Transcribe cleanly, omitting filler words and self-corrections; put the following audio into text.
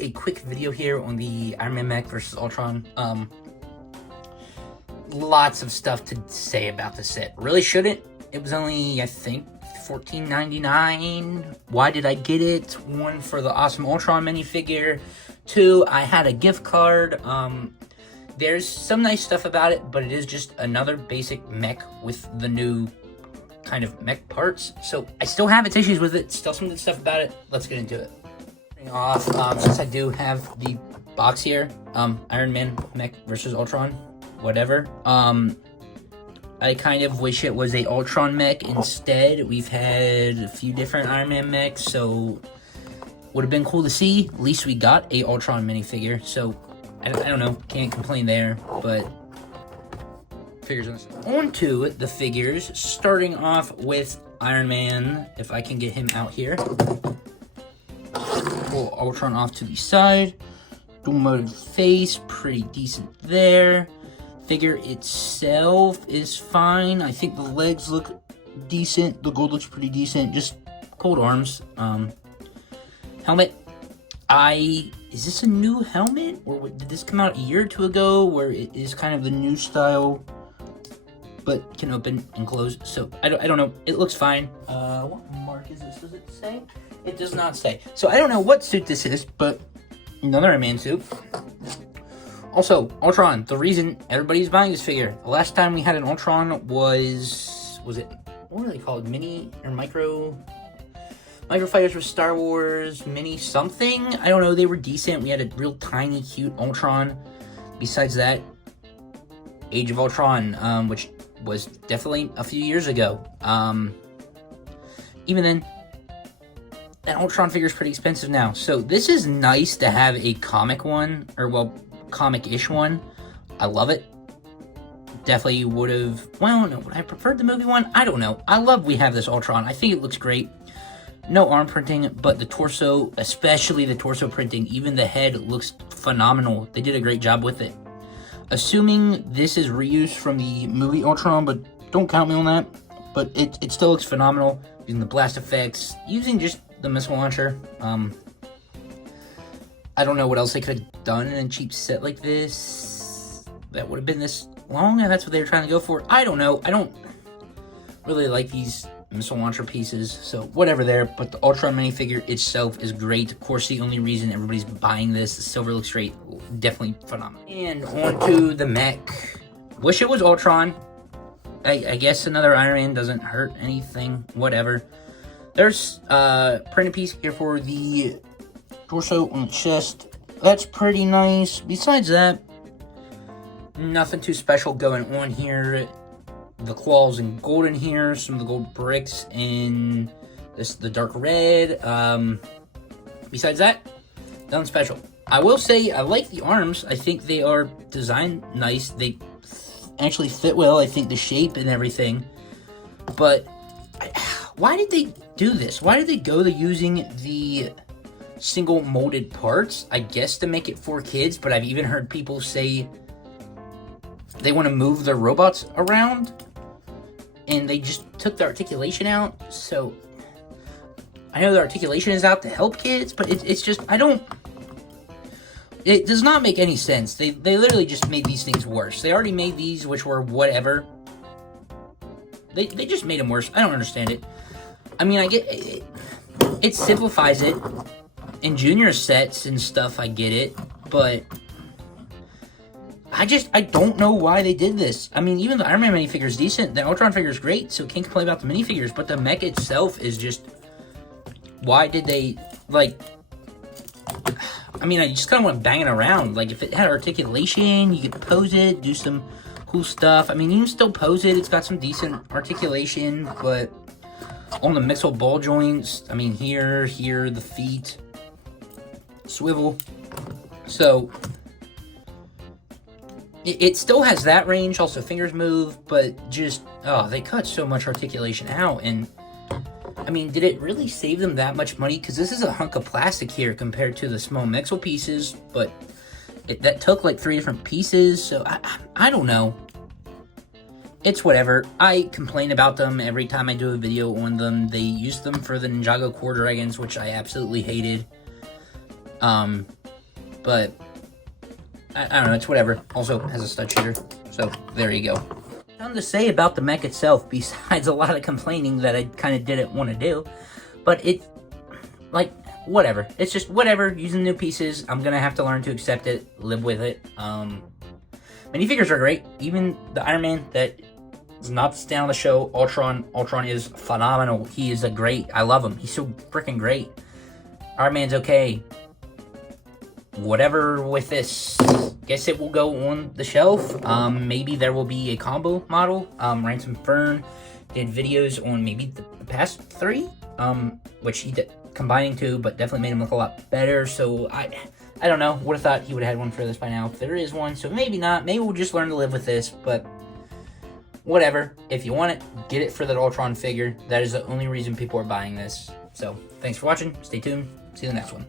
a quick video here on the Iron Man Mech versus Ultron. Lots of stuff to say about the set. Really shouldn't. It was only, I think, $14.99. Why did I get it? One, for the awesome Ultron minifigure. Two, I had a gift card. There's some nice stuff about it, but it is just another basic mech with the new kind of mech parts. So I still have its issues with it. Still some good stuff about it. Let's get into it. Off, since I do have the box here, Iron Man Mech versus Ultron, whatever. I kind of wish it was a Ultron mech instead. We've had a few different Iron Man mechs, so would have been cool to see. At least we got a Ultron minifigure, so I don't know, can't complain there. But figures on to the figures, starting off with Iron Man. If I can get him out here. Pull Ultron off to the side. Dual mode face, pretty decent there. Figure itself is fine. I think the legs look decent. The gold looks pretty decent. Just cold arms. Helmet. Is this a new helmet? Or did this come out a year or two ago? Where it is kind of the new style, but can open and close. So I don't know. It looks fine. What mark is this? Does it say? It does not say. So I don't know what suit this is, but another Iron Man suit. Also, Ultron, the reason everybody's buying this figure. The last time we had an Ultron was it, what were they called? Mini or micro fighters with Star Wars, mini something? I don't know, they were decent. We had a real tiny, cute Ultron. Besides that, Age of Ultron, which was definitely a few years ago. Even then, that Ultron figure is pretty expensive now. So this is nice to have a comic one, or well, comic-ish one. I love it. Definitely would have, well, no, would I preferred the movie one? I don't know. I love we have this Ultron. I think it looks great. No arm printing, but the torso, especially the torso printing, even the head looks phenomenal. They did a great job with it. Assuming this is reused from the movie Ultron, but don't count me on that. But it still looks phenomenal. Using the blast effects, using just the missile launcher. I don't know what else they could have done in a cheap set like this that would have been this long, and that's what they were trying to go for. I don't know. I don't really like these missile launcher pieces, so whatever there. But the Ultron minifigure itself is great. Of course, the only reason everybody's buying this, the silver looks great. Definitely phenomenal. And on to the mech. Wish it was Ultron. I guess another Iron Man doesn't hurt anything. Whatever. There's a printed piece here for the torso on the chest. That's pretty nice. Besides that, nothing too special going on here. The claws in gold in here. Some of the gold bricks in the dark red. Besides that, nothing special. I will say I like the arms. I think they are designed nice. They actually fit well. I think the shape and everything. But why did they do this? Why did they go to using the single molded parts? I guess to make it for kids, but I've even heard people say they want to move their robots around and they just took the articulation out. So I know the articulation is out to help kids, but it's just, it does not make any sense. They literally just made these things worse. They already made these, which were whatever. They just made them worse. I don't understand it. I mean, I get it. It simplifies it. In junior sets and stuff, I get it. But I don't know why they did this. I mean, even the Iron Man minifigure is decent. The Ultron figure is great, so can't complain about the minifigures. But the mech itself is just, why did they, like, I mean, I just kind of want to bang it around. Like, if it had articulation, you could pose it, do some cool stuff. I mean, you can still pose it. It's got some decent articulation, but on the mixed ball joints, I mean, here, the feet, swivel. So it still has that range. Also, fingers move, but just, oh, they cut so much articulation out. And I mean, did it really save them that much money? Because this is a hunk of plastic here compared to the small Mexel pieces, but that took like 3 different pieces. So I don't know. It's whatever. I complain about them every time I do a video on them. They used them for the Ninjago Core Dragons, which I absolutely hated. but I don't know, it's whatever. Also has a stud shooter, so there you go. Nothing to say about the mech itself besides a lot of complaining that I kind of didn't want to do, but it, like, whatever. It's just whatever. Using new pieces, I'm gonna have to learn to accept it, live with it. Minifigures are great. Even the Iron Man that is not staying on the show, Ultron. Ultron is phenomenal. He is I love him. He's so freaking great. Iron Man's okay. Whatever with this. Guess it will go on the shelf. Maybe there will be a combo model. Ransom Fern did videos on maybe the past 3, which he did combining 2, but definitely made him look a lot better. So I don't know. Would have thought he would have had one for this by now if there is one. So maybe not. Maybe we'll just learn to live with this. But whatever. If you want it, get it for that Ultron figure. That is the only reason people are buying this. So thanks for watching. Stay tuned. See you in the next one.